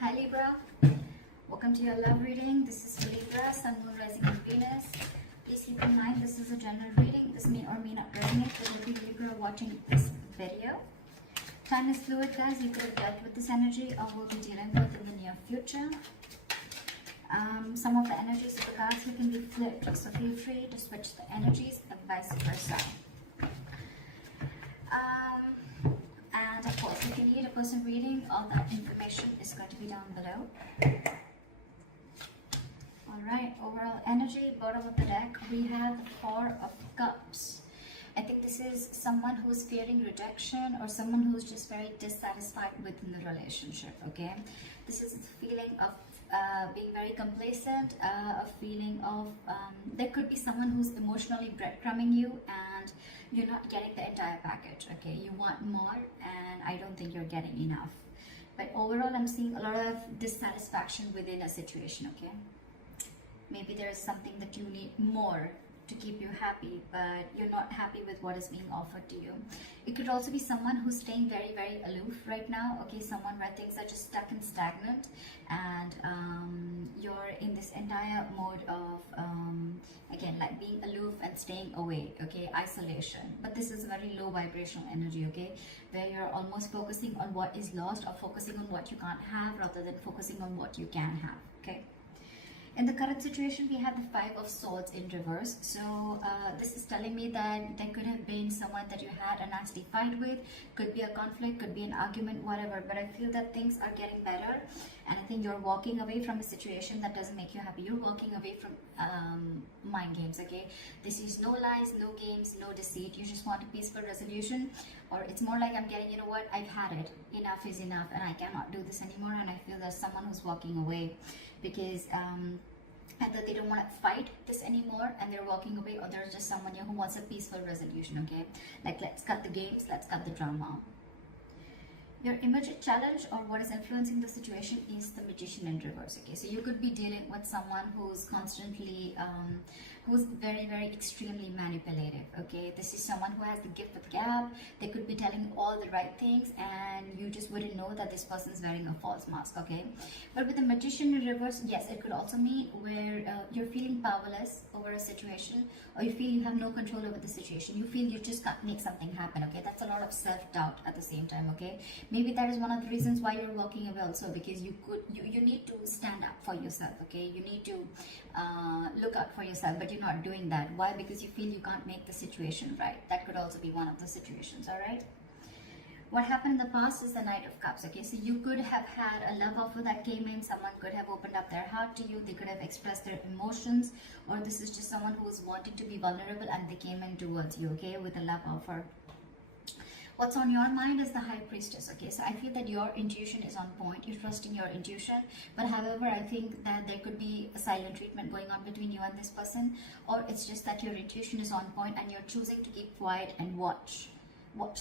Hi Libra, welcome to your love reading. This is for Libra, Sun, Moon, Rising and Venus. Please keep in mind this is a general reading. This may or may not resonate with every Libra watching this video. Time is fluid, guys. You could have dealt with this energy or will be dealing with in the near future. Some of the energies of the cards here can be flipped, so feel free to switch the energies and vice versa. And of course, if you need a personal reading, all that information is going to be down below. Alright, overall energy, bottom of the deck, we have the Four of Cups. I think this is someone who's fearing rejection or someone who's just very dissatisfied within the relationship, okay? This is the feeling of being very complacent, a feeling of, there could be someone who's emotionally breadcrumbing you and you're not getting the entire package, okay? You want more and I don't think you're getting enough. But overall, I'm seeing a lot of dissatisfaction within a situation, okay? Maybe there is something that you need more to keep you happy, but you're not happy with what is being offered to you. It could also be someone who's staying very, very aloof right now, okay? Someone where things are just stuck and stagnant and you're in this entire mode of, again, like being aloof and staying away, okay? Isolation. But this is a very low vibrational energy, okay? Where you're almost focusing on what is lost or focusing on what you can't have rather than focusing on what you can have, okay? In the current situation, we have the Five of Swords in reverse. So this is telling me that there could have been someone that you had a nasty fight with. Could be a conflict, could be an argument, whatever. But I feel that things are getting better. And I think you're walking away from a situation that doesn't make you happy. You're walking away from mind games, okay? This is no lies, no games, no deceit. You just want a peaceful resolution. Or it's more like I'm getting, you know what, I've had it. Enough is enough and I cannot do this anymore. And I feel there's someone who's walking away because either they don't want to fight this anymore and they're walking away, or there's just someone here who wants a peaceful resolution, okay? Like, let's cut the games, let's cut the drama. Your immediate challenge or what is influencing the situation is the Magician in reverse, okay? So you could be dealing with someone who's constantly, who's very, very extremely manipulative, okay? This is someone who has the gift of gab. They could be telling you all the right things and you just wouldn't know that this person's wearing a false mask, okay? But with the Magician in reverse, yes, it could also mean where you're feeling powerless over a situation, or you feel you have no control over the situation. You feel you just can't make something happen, okay? That's a lot of self-doubt at the same time, okay? Maybe that is one of the reasons why you're walking away also, because you need to stand up for yourself, okay? You need to look out for yourself, but you're not doing that. Why? Because you feel you can't make the situation right. That could also be one of the situations, all right? What happened in the past is the Knight of Cups, okay? So you could have had a love offer that came in. Someone could have opened up their heart to you. They could have expressed their emotions, or this is just someone who was wanting to be vulnerable and they came in towards you, okay, with a love offer. What's on your mind is the High Priestess, okay? So I feel that your intuition is on point. You're trusting your intuition. But however, I think that there could be a silent treatment going on between you and this person. Or it's just that your intuition is on point and you're choosing to keep quiet and watch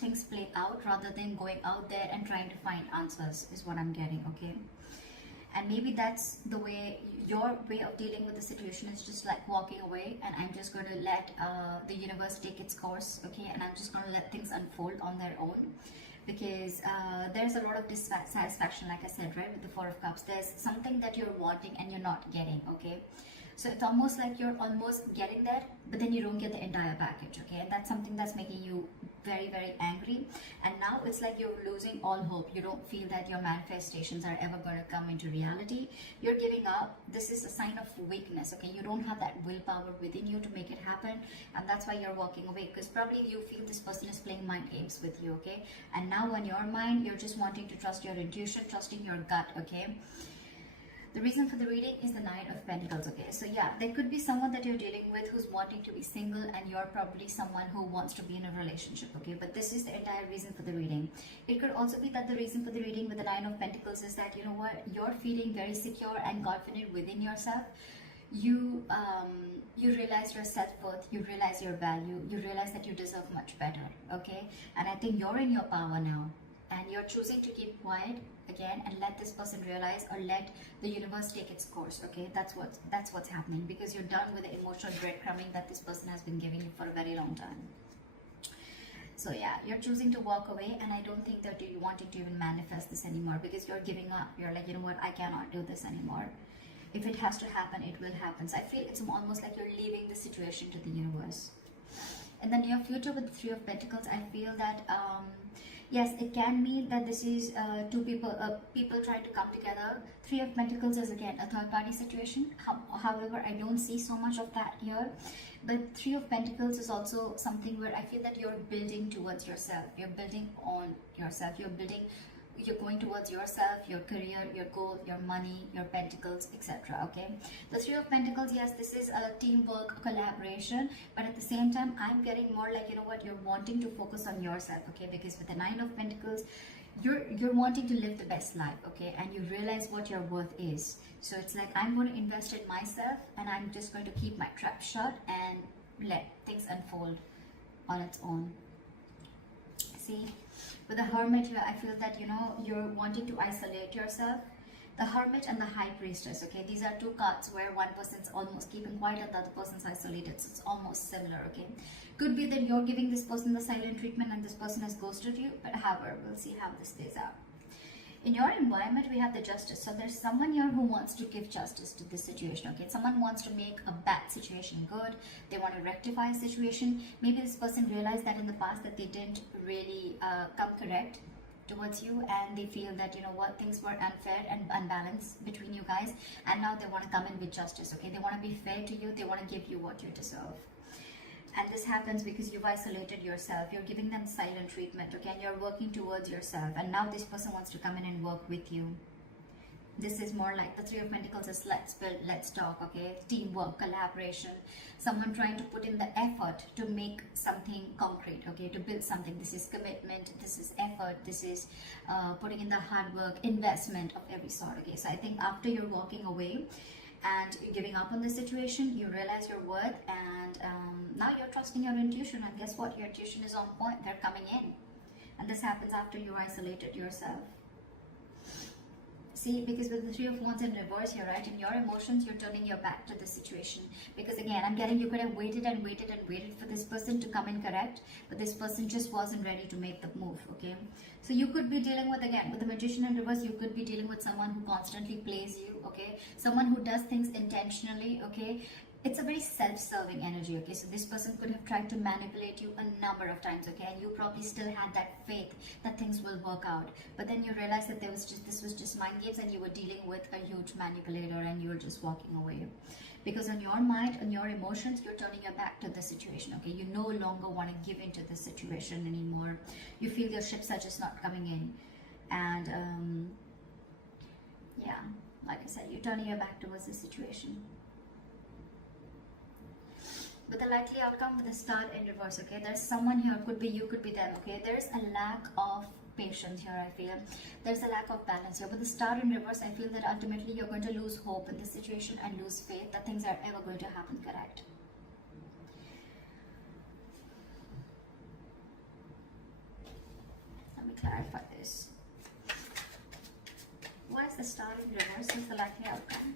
things play out rather than going out there and trying to find answers is what I'm getting, okay? And maybe that's the way, your way of dealing with the situation is just like walking away and I'm just going to let the universe take its course, okay? And I'm just going to let things unfold on their own, because there's a lot of dissatisfaction, like I said, right, with the Four of Cups. There's something that you're wanting and you're not getting, okay? So it's almost like you're almost getting there, but then you don't get the entire package, okay? And that's something that's making you very, very angry. And now it's like you're losing all hope. You don't feel that your manifestations are ever going to come into reality. You're giving up. This is a sign of weakness, okay? You don't have that willpower within you to make it happen. And that's why you're walking away, because probably you feel this person is playing mind games with you, okay? And now on your mind, you're just wanting to trust your intuition, trusting your gut, okay? The reason for the reading is the Knight of Pentacles, okay? So yeah, there could be someone that you're dealing with who's wanting to be single and you're probably someone who wants to be in a relationship, okay? But this is the entire reason for the reading. It could also be that the reason for the reading with the Nine of Pentacles is that, you know what, you're feeling very secure and confident within yourself. You realize your self-worth, you realize your value, you realize that you deserve much better, okay? And I think you're in your power now. And you're choosing to keep quiet again and let this person realize, or let the universe take its course, okay? That's what's happening, because you're done with the emotional breadcrumbing that this person has been giving you for a very long time. So yeah, you're choosing to walk away, and I don't think that you're wanting to even manifest this anymore, because you're giving up. You're like, you know what, I cannot do this anymore. If it has to happen, it will happen. So I feel it's almost like you're leaving the situation to the universe. In the near future with the Three of Pentacles, I feel that yes, it can mean that this is two people, people trying to come together. Three of Pentacles is again a third party situation. However, I don't see so much of that here. But Three of Pentacles is also something where I feel that you're building towards yourself. You're building on yourself. You're going towards yourself, your career, your goal, your money, your pentacles, etc. Okay, the Three of Pentacles, yes, this is a teamwork, collaboration, but at the same time I'm getting more like, you know what, you're wanting to focus on yourself. Okay, because with the Nine of Pentacles, you're wanting to live the best life. Okay, and you realize what your worth is. So it's like, I'm going to invest in myself, and I'm just going to keep my trap shut and let things unfold on its own. See, with the Hermit here, I feel that, you know, you're wanting to isolate yourself. The Hermit and the High Priestess, okay, these are two cards where one person's almost keeping quiet and the other person's isolated. So it's almost similar. Okay, could be that you're giving this person the silent treatment and this person has ghosted you, but however, we'll see how this plays out. In your environment, we have the Justice. So there's someone here who wants to give justice to this situation. Okay, someone wants to make a bad situation good. They want to rectify a situation. Maybe this person realized that in the past that they didn't really come correct towards you, and they feel that, you know what, things were unfair and unbalanced between you guys, and now they want to come in with justice. Okay, they want to be fair to you. They want to give you what you deserve. And this happens because you've isolated yourself. You're giving them silent treatment, okay, and you're working towards yourself, and now this person wants to come in and work with you. This is more like the Three of Pentacles is let's build, let's talk. Okay, teamwork, collaboration, someone trying to put in the effort to make something concrete. Okay, to build something. This is commitment, this is effort, this is putting in the hard work, investment of every sort. Okay, so I think after you're walking away and you're giving up on the situation, you realize your worth, and now you're trusting your intuition, and guess what, your intuition is on point. They're coming in, and this happens after you isolated yourself. See, because with the Three of Wands in reverse here, right, in your emotions, you're turning your back to the situation. Because again, I'm getting, you could have waited and waited and waited for this person to come in correct, but this person just wasn't ready to make the move. Okay, so you could be dealing with, again, with the Magician in reverse, you could be dealing with someone who constantly plays you. Okay, someone who does things intentionally. Okay, it's a very self-serving energy. Okay, so this person could have tried to manipulate you a number of times. Okay, and you probably still had that faith that things will work out, but then you realized that this was just mind games, and you were dealing with a huge manipulator, and you were just walking away. Because on your mind, on your emotions, you're turning your back to the situation. Okay, you no longer want to give into the situation anymore. You feel your ships are just not coming in, and yeah, like I said, you're turning your back towards the situation. With the likely outcome with the Star in reverse, okay, there's someone here, could be you, could be them. Okay, there's a lack of patience here. I feel there's a lack of balance here. With the Star in reverse, I feel that ultimately you're going to lose hope in this situation and lose faith that things are ever going to happen correct. Let me clarify this. Why is the Star in reverse? Is the likely outcome?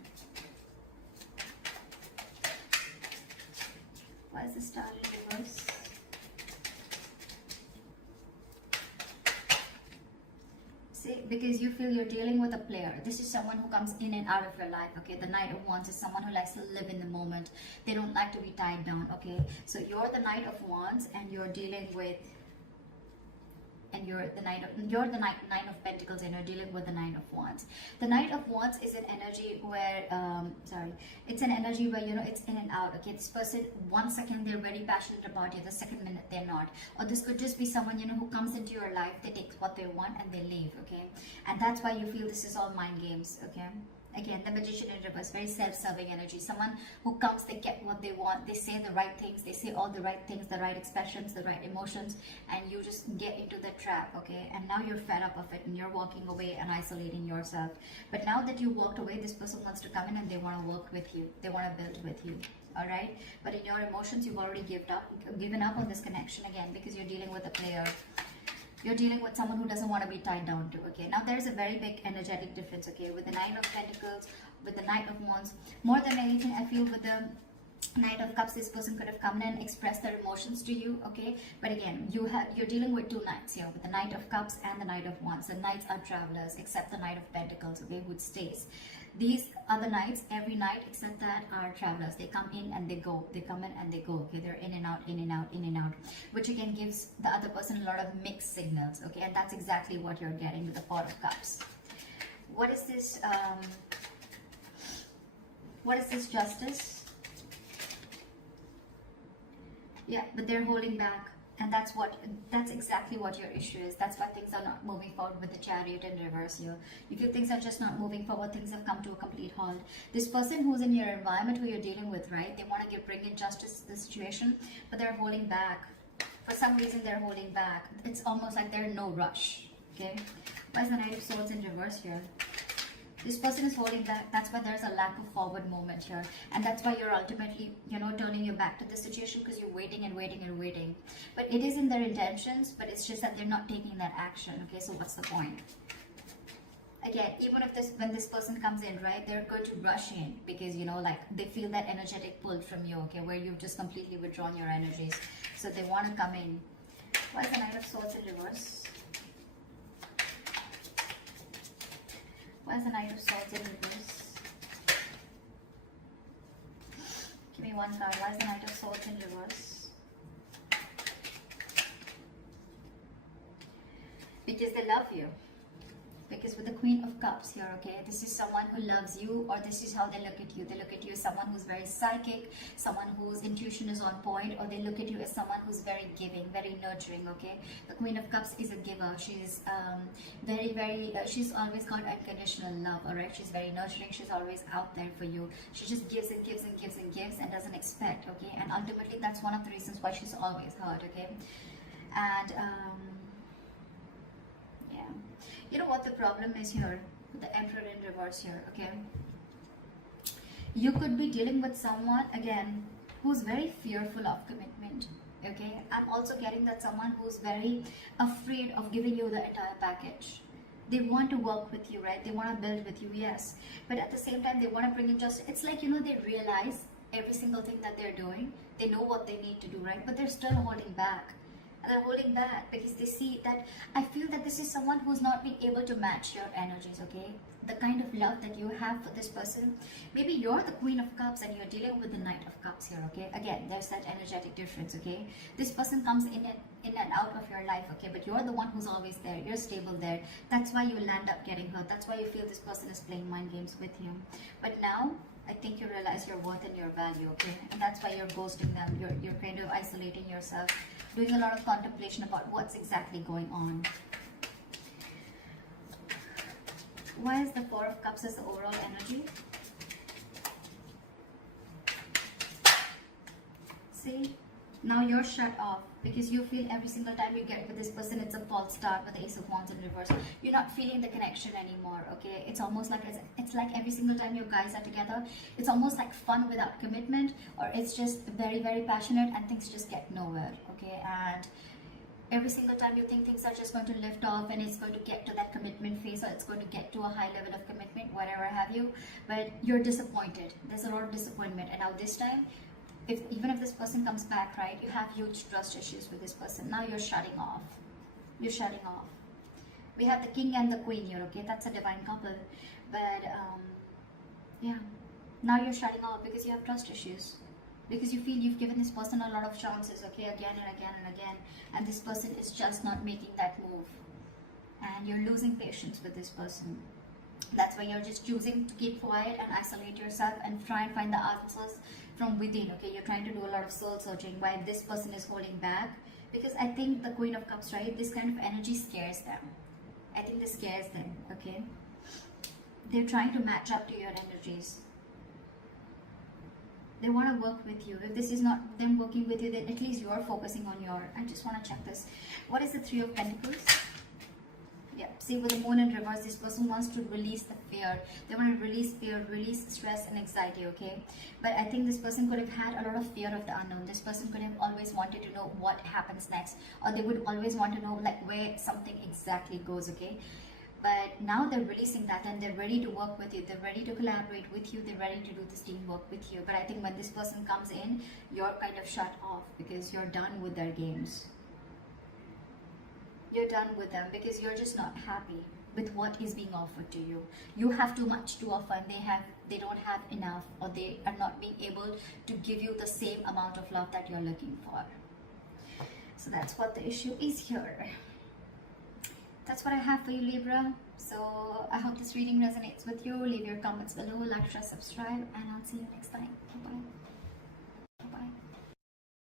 Why is the Star in reverse? See, because you feel you're dealing with a player. This is someone who comes in and out of your life. Okay, the Knight of Wands is someone who likes to live in the moment. They don't like to be tied down. Okay, so you're the Knight of Wands, and you're dealing with, and you're the Nine of Pentacles, and you're dealing with the Nine of Wands. The Knight of Wands is an energy where, it's an energy where, you know, it's in and out. Okay, this person, 1 second they're very passionate about you, the second minute they're not. Or this could just be someone, you know, who comes into your life, they take what they want and they leave. Okay, and that's why you feel this is all mind games. Okay. Again, the Magician in reverse, very self-serving energy. Someone who comes, they get what they want, they say the right things, they say all the right things, the right expressions, the right emotions, and you just get into the trap. Okay, and now you're fed up of it, and you're walking away and isolating yourself. But now that you walked away, this person wants to come in and they want to work with you, they want to build with you. All right, but in your emotions, you've already given up on this connection again, because you're dealing with a player. You're dealing with someone who doesn't want to be tied down to. Okay, now there's a very big energetic difference. Okay, with the Nine of Pentacles, with the Knight of Wands, more than anything, I feel with the Knight of Cups, this person could have come in and expressed their emotions to you, okay? But again, you're dealing with two knights here, with the Knight of Cups and the Knight of Wands. The knights are travelers, except the Knight of Pentacles, okay, who stays. These other knights, every knight except that, are travelers. They come in and they go. They come in and they go, okay? They're in and out, in and out, in and out, which again gives the other person a lot of mixed signals, okay? And that's exactly what you're getting with the Four of Cups. What is this? What is this Justice? Yeah, but they're holding back, and that's exactly what your issue is. That's why things are not moving forward with the Chariot in reverse here. You feel things are just not moving forward. Things have come to a complete halt. This person who's in your environment, who you're dealing with, right? They want to bring in justice to the situation, but they're holding back. For some reason, they're holding back. It's almost like they're in no rush. Okay, why is the Knight of Swords in reverse here? This person is holding back. That's why there's a lack of forward movement here. And that's why you're ultimately, turning your back to the situation, because you're waiting and waiting and waiting. But it is in their intentions, but it's just that they're not taking that action. Okay, so what's the point? Again, even if when this person comes in, right, they're going to rush in because, like they feel that energetic pull from you, okay, where you've just completely withdrawn your energies. So they want to come in. Why is the Knight of Swords in reverse? Why is the Knight of Swords in reverse? Give me one card. Why is the Knight of Swords in reverse? Because they love you. Because with the Queen of Cups here, okay, this is someone who loves you, or this is how they look at you. They look at you as someone who's very psychic, someone whose intuition is on point, or they look at you as someone who's very giving, very nurturing, okay? The Queen of Cups is a giver. She's she's always got unconditional love, all right? She's very nurturing. She's always out there for you. She just gives and gives and gives and gives and doesn't expect, okay? And ultimately, that's one of the reasons why she's always hurt, okay? And, yeah. You know what the problem is here with the Emperor in reverse here, okay? You could be dealing with someone, again, who's very fearful of commitment, okay? I'm also getting that someone who's very afraid of giving you the entire package. They want to work with you, right? They want to build with you, yes. But at the same time, they want to bring in just, it's like, they realize every single thing that they're doing. They know what they need to do, right? But they're still holding back. And they're holding back because they see that, I feel that this is someone who's not been able to match your energies, okay? The kind of love that you have for this person. Maybe you're the Queen of Cups and you're dealing with the Knight of Cups here, okay? Again, there's that energetic difference, okay? This person comes in and out of your life, okay? But you're the one who's always there. You're stable there. That's why you land up getting hurt. That's why you feel this person is playing mind games with you. But now, I think you realize your worth and your value, okay? And that's why you're ghosting them. You're kind of isolating yourself, doing a lot of contemplation about what's exactly going on. Why is the Four of Cups as the overall energy? See? Now you're shut off because you feel every single time you get with this person, it's a false start with the Ace of Wands in reverse. You're not feeling the connection anymore, okay? It's almost like it's like every single time you guys are together, it's almost like fun without commitment, or it's just very, very passionate and things just get nowhere, okay? And every single time you think things are just going to lift off and it's going to get to that commitment phase, or it's going to get to a high level of commitment, whatever have you, but you're disappointed. There's a lot of disappointment. And now this time, even if this person comes back, right, you have huge trust issues with this person. Now you're shutting off. You're shutting off. We have the King and the Queen here, okay? That's a divine couple. But, yeah. Now you're shutting off because you have trust issues. Because you feel you've given this person a lot of chances, okay? Again and again and again. And this person is just not making that move. And you're losing patience with this person. That's why you're just choosing to keep quiet and isolate yourself and try and find the answers from within, okay? You're trying to do a lot of soul searching while this person is holding back. Because I think the Queen of Cups, right, this kind of energy scares them. I think this scares them, okay? They're trying to match up to your energies. They want to work with you. If this is not them working with you, then at least you're focusing on your... I just want to check this. What is the Three of Pentacles? Yeah, see, with the Moon in reverse, this person wants to release the fear. They want to release fear, release stress and anxiety, okay? But I think this person could have had a lot of fear of the unknown. This person could have always wanted to know what happens next. Or they would always want to know, like, where something exactly goes, okay? But now they're releasing that and they're ready to work with you. They're ready to collaborate with you. They're ready to do this teamwork with you. But I think when this person comes in, you're kind of shut off because you're done with their games. You're done with them because you're just not happy with what is being offered to you. You have too much to offer and they don't have enough, or they are not being able to give you the same amount of love that you're looking for. So that's what the issue is here. That's what I have for you, Libra. So I hope this reading resonates with you. Leave your comments below, like, share, subscribe, and I'll see you next time. Bye-bye.